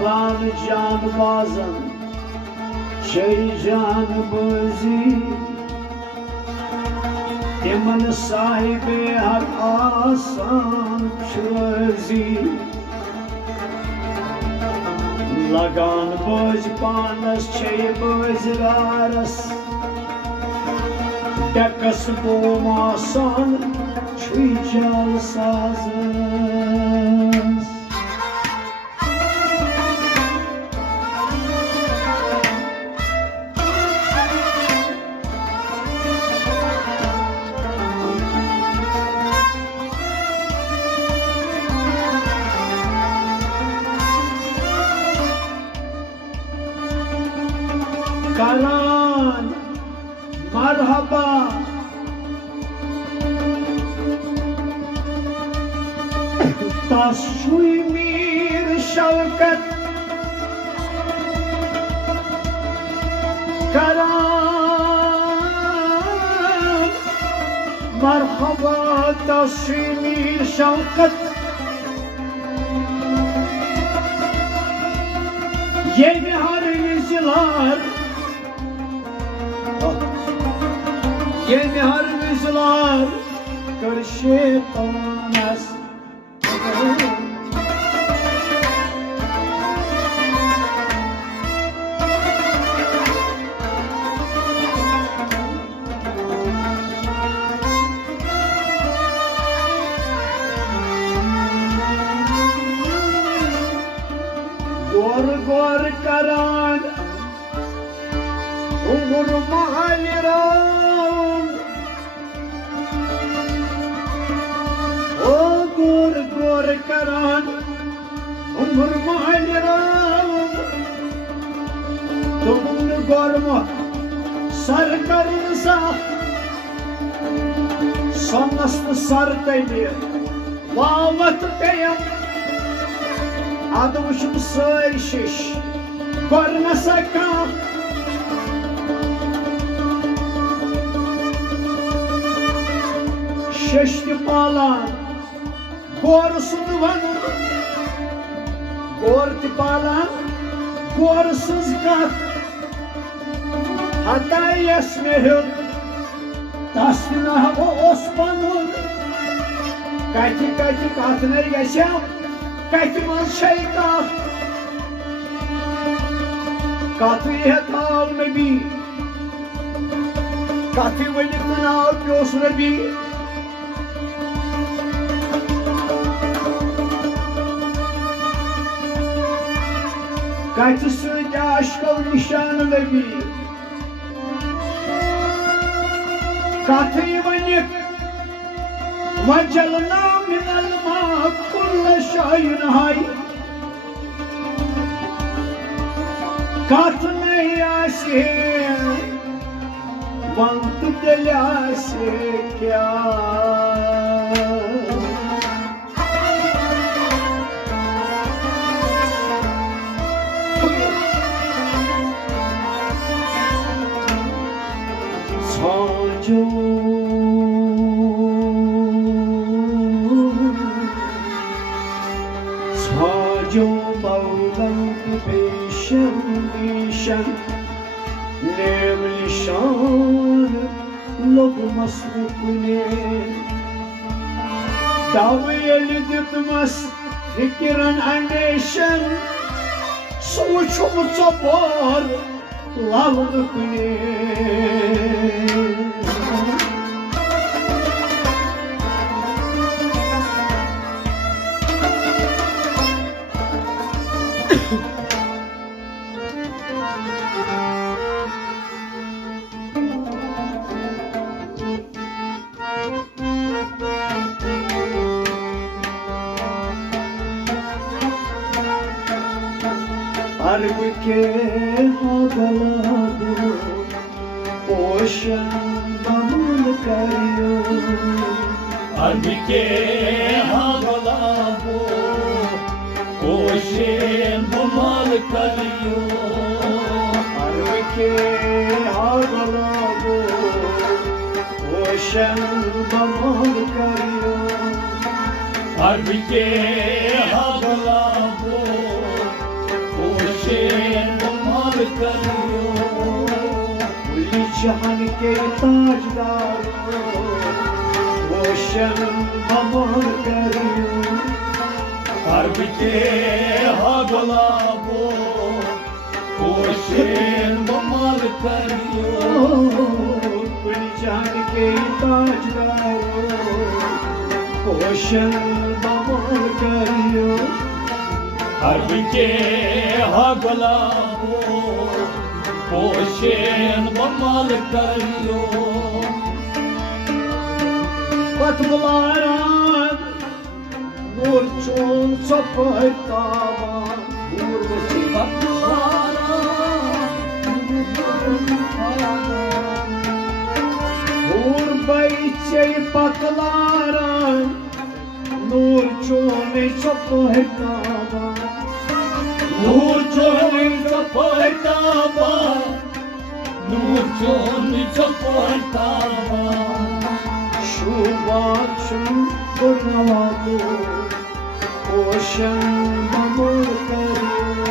Kalan can bazan şey can buzi Timan sahibi hak asan çözi Lagan buz panas şey buz raras Dekas bulmasan çuycal sazız Kalan merhaba Tasşuy mir şavkat Kalan merhaba Tasşuy mir şavkat Yeni harvizler Yeni harvizler Karşıtamaz Gor gor karan Umur mahaliram O gor gor karan Umur mahaliram Tumunu gorma Sarkarınsa Sonrasını sarkaydı Vavat beyim Adım uçum sığışış Korna sakal Şeşti palan Gorsu duvanı Gorti palan Gorsuz kat Hatta yesmehül Tasvina o Osmanlı Kati katına geçem Kati mal şeyka Katı yetal mebi Katı velikten ağıpıyoruz rebi Katı suyda aşkal nişanı rebi Katı velik Vacalına minalma kulla şahin hay Katme yasin Vantu delase kya Sajo Sajo maulan peşen nişan Nevlişan lokmaslı kule Daviyeli ditmas fikiran andeşen Suçumu çapar lavlı kule Arvike hagalabu Oşan damul kariyo Arvike hagalabu Oşan damul kariyo Arvike hagalabu Oşan damul kariyo Arvike hagalabu जहान के ताजदारो रोशन बमन करियो अर्ब के हा गुलाबो Koshin बमल करियो कुल जहान के ताजदारो रोशन बमन करियो अर्ब के हा गुलाबो कोशिन बमल करियो Patmularan nur çon sapaytavan nur vasi nur bayçey patlaran nur çon sapaytavan Nur çoni çapaytaba Nur çoni çapaytaba Şubat şu burnavadı Oşan mamur kariyo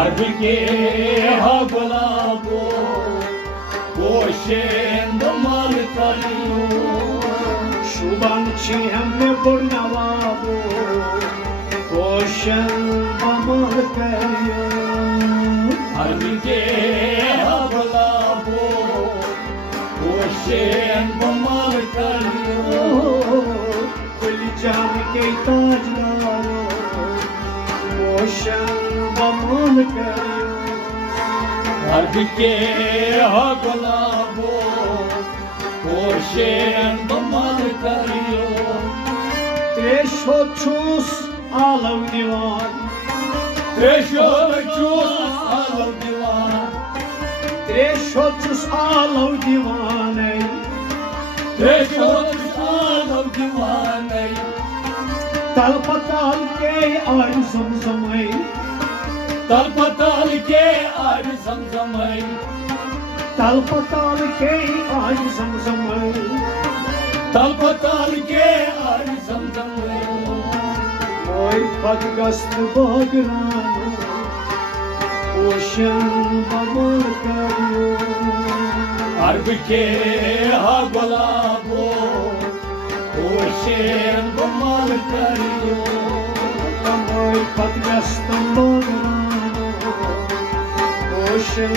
अर्ब के हा गुलाबो कोशिन बमल करियो Şuban çiğemme burnavadı Oşan mamur kariyo अर्ब के हा गुलाबो Koshin बमल करियो Kul can ke tajdaro Oşan mamur kariyo अर्ब के हा गुलाबो कोशिन बमल करियो Treşoçuz alav divan Treşoçuz alav divan Treşoçuz alav divan ey Treşoçuz alav divan ey Talpatal ke ay zamzam ey Talpatal ke ar zamzam ey Talpatal ke ay zamzam ey Talpatal ke ar zamzam ey Oy padgast bagrano Oşan mamur kariyo अर्ब के हा गुलाबो Koshin बमल करियो Oy padgast bagrano Oşan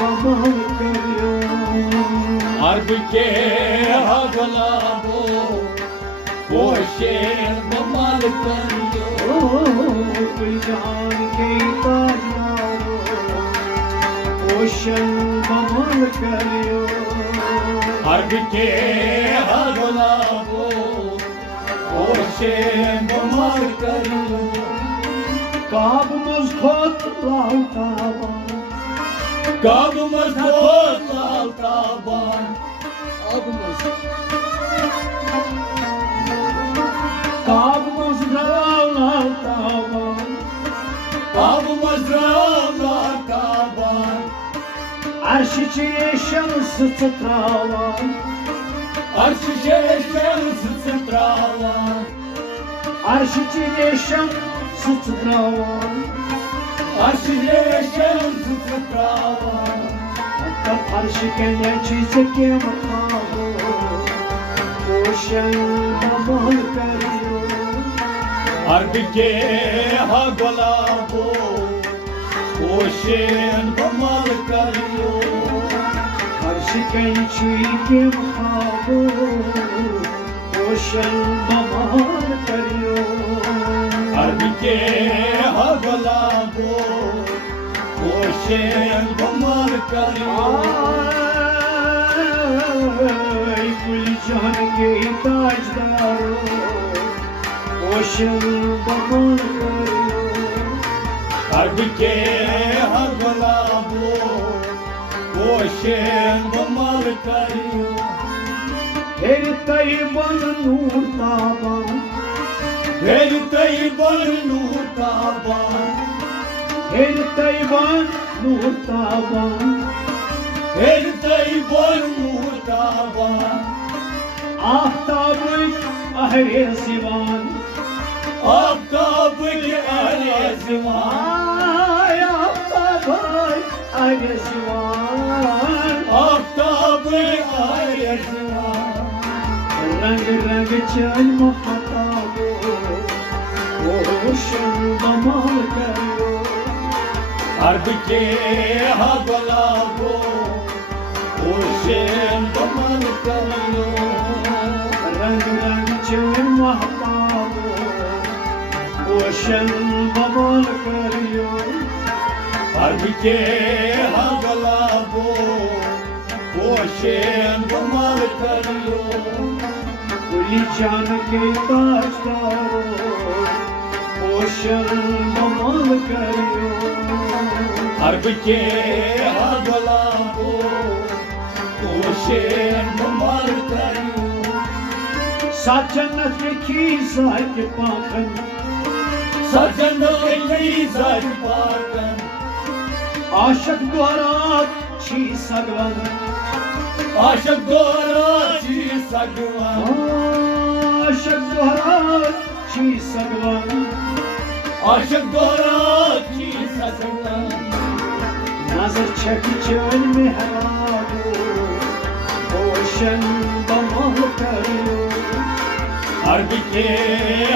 mamur kariyo अर्ब के हा गुलाबो Koshin बमल करियो Kul jahan ke tajdaro Oşan mamur kariyo अर्ब के हा गुलाबो कोशिन बमल करियो Kabımız kot lavtavan Kabımız bol lal taban Kabımız lavtavan Kabımız lal taban Arş için şansı tıtravan Arşı şemsi tıtravan Arş için şansı tıtravan Arşı şemsi tıtravan Hatta arşı kenya çizke makabo Oşan mamur kariyo अर्ब के हा गुलाबो Koshin बमल करियो Arş kenya çizke makabo Oşan mamur kariyo अर्ब के हा गुलाबो Koshin बमल करियो Ay kul can ke tajdaro Oşan mamur kariyo अर्ब के हा गुलाबो कोशिन बमल करियो Her tayyiban nur taban Her tayyiban nur taban Her tayyiban nur taban Her tayyiban nur taban Ahtabık ahre sivan Aftabı ki ahre zivan Ay ahtabık ahre sivan रंग रंग चल महताबो ocean बमाल करियो अर्ब के हा गुलाबो ओशन बमाल करियो रंग रंग चल महताबो ओशन बमाल करियो अर्ब के हा गुलाबो ओशन बमाल करियो गुली जान के ताजदारो ओशन बमाल करियो अर्ब के हा गुलाबो ओशन बमाल करियो सजनत की जात पाखन सजन की जात पाखन आशक द्वारा छी सगवन आशक द्वारा छी सगवन आशक द्वारा छी सगवन आशक द्वारा छी सगवन नजर छकी चल में हराबो ओशन बमाल करियो अर्ब के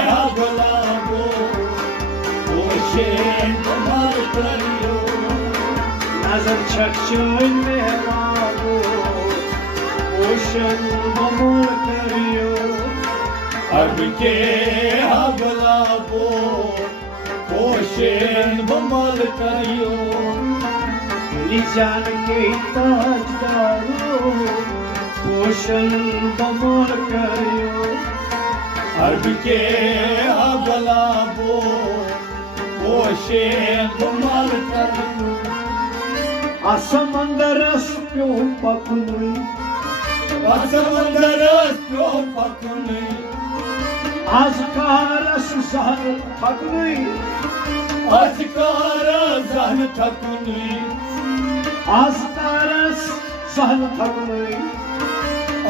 हा गुलाबो ओशन बमाल करियो नजर छक चल में हराबो ओशन बमाल करियो अर्ब के हा गुलाबो ओशन बमाल करियो जान के ताजदारो ओशन बमाल करियो अर्ब के हा गुलाबो ओशन बमाल करियो असमंदरस क्यों पकुनुई असमंदरस क्यों पकुनुई आजकारस जहर पकुनुई आजकार जहन थकुनुई आजकारस जहर पकुनुई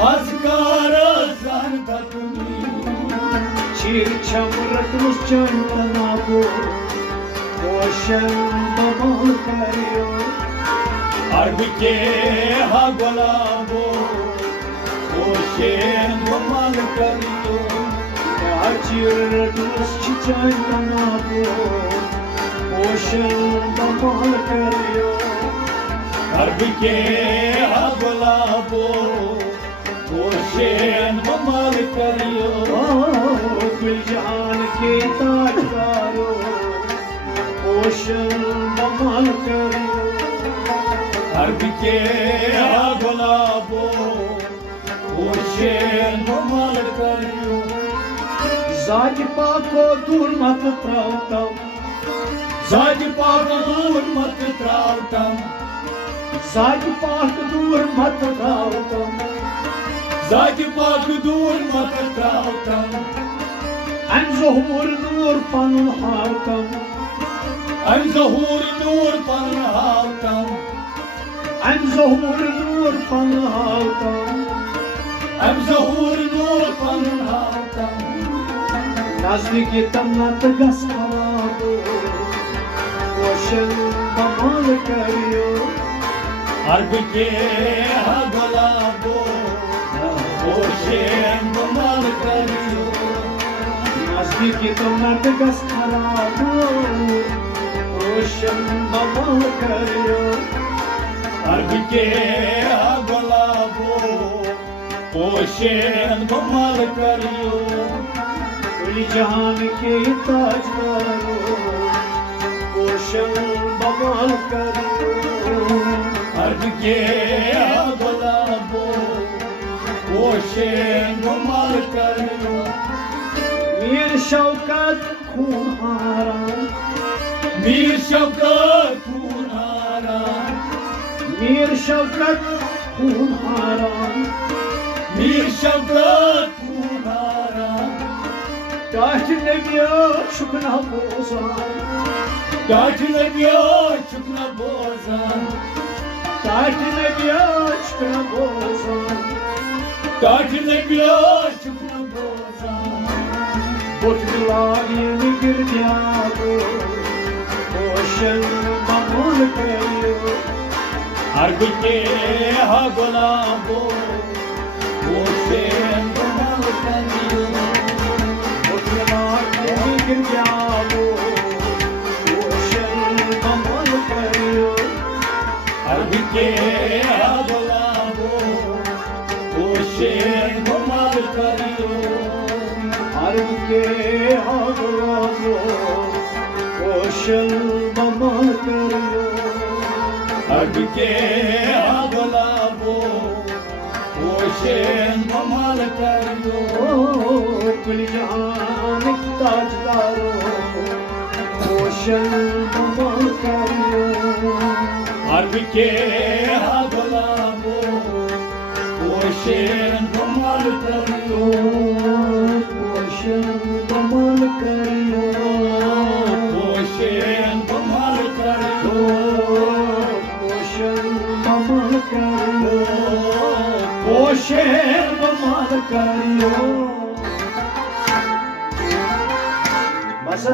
आजकार जहन थकुनुई चीर चमरक मुश्चंतनाबो ओशन बमाल करियो अर्ब के हा गुलाबो ओशन बमाल करियो चीर मुश्चंतनाबो ओशन बमाल करियो अर्ब के हा गुलाबो ओशन बमाल करियो गुलजान के ताजदारो ओशन बमाल करियो अर्ब के हा गुलाबो ओशन बमाल करियो जाज पाको दूर मत त्रावतम जाज पाक दूर मत त्रावतम जाज पाक दूर मत त्रावतम जाज पाक दूर मत त्रावतम अन ज़हूर नूर पन हावतम अन ज़हूर नूर पन हावतम अन ज़हूर नूर पन हावतम अन ज़हूर नूर पन हावतम नज़दीक तमन्नत गस खराबो ओशन बमाल करियो अर्ब के हा गुलाबो ओशन बमाल करियो नज़दीक तमन्नत गस खराबो ओशन बमाल करियो अर्ब के हा गुलाबो ओशन बमाल करियो जहान के ताजदारो ओशन बमाल करियो अर्ब के हा गुलाबो ओशन बमाल करियो मीर शौकत खूनहारा मीर शौकत खूनहारा मीर शौकत खूनहारा मीर शौकत खूनहारा टाट लगियो शुकना बोसान टाट लगियो शुकना बोसान टाट लगियो शुकना बोसान टाट लगियो शुकना बोसान बुट लागिन गिर जागो ओशन बमाल करियो अर्घ के हा गुलाबो पोषण कमल करियो गिर जाओ पोषण कमल करियो अर्घ के हा गुलाबो पोषण कमल करियो अर्घ के हा गुलाबो पोषण कमल करियो अर्घ के हा गुलाबो पोषण कमल करियो कुल जहान ताजदारो पोषण कमल करियो अर्घ के हा गुलाबो पोषण कमल करियो पोषण कमल करियो पोषण कमल करियो पोषण कमल करियो पोषण कमल करियो बस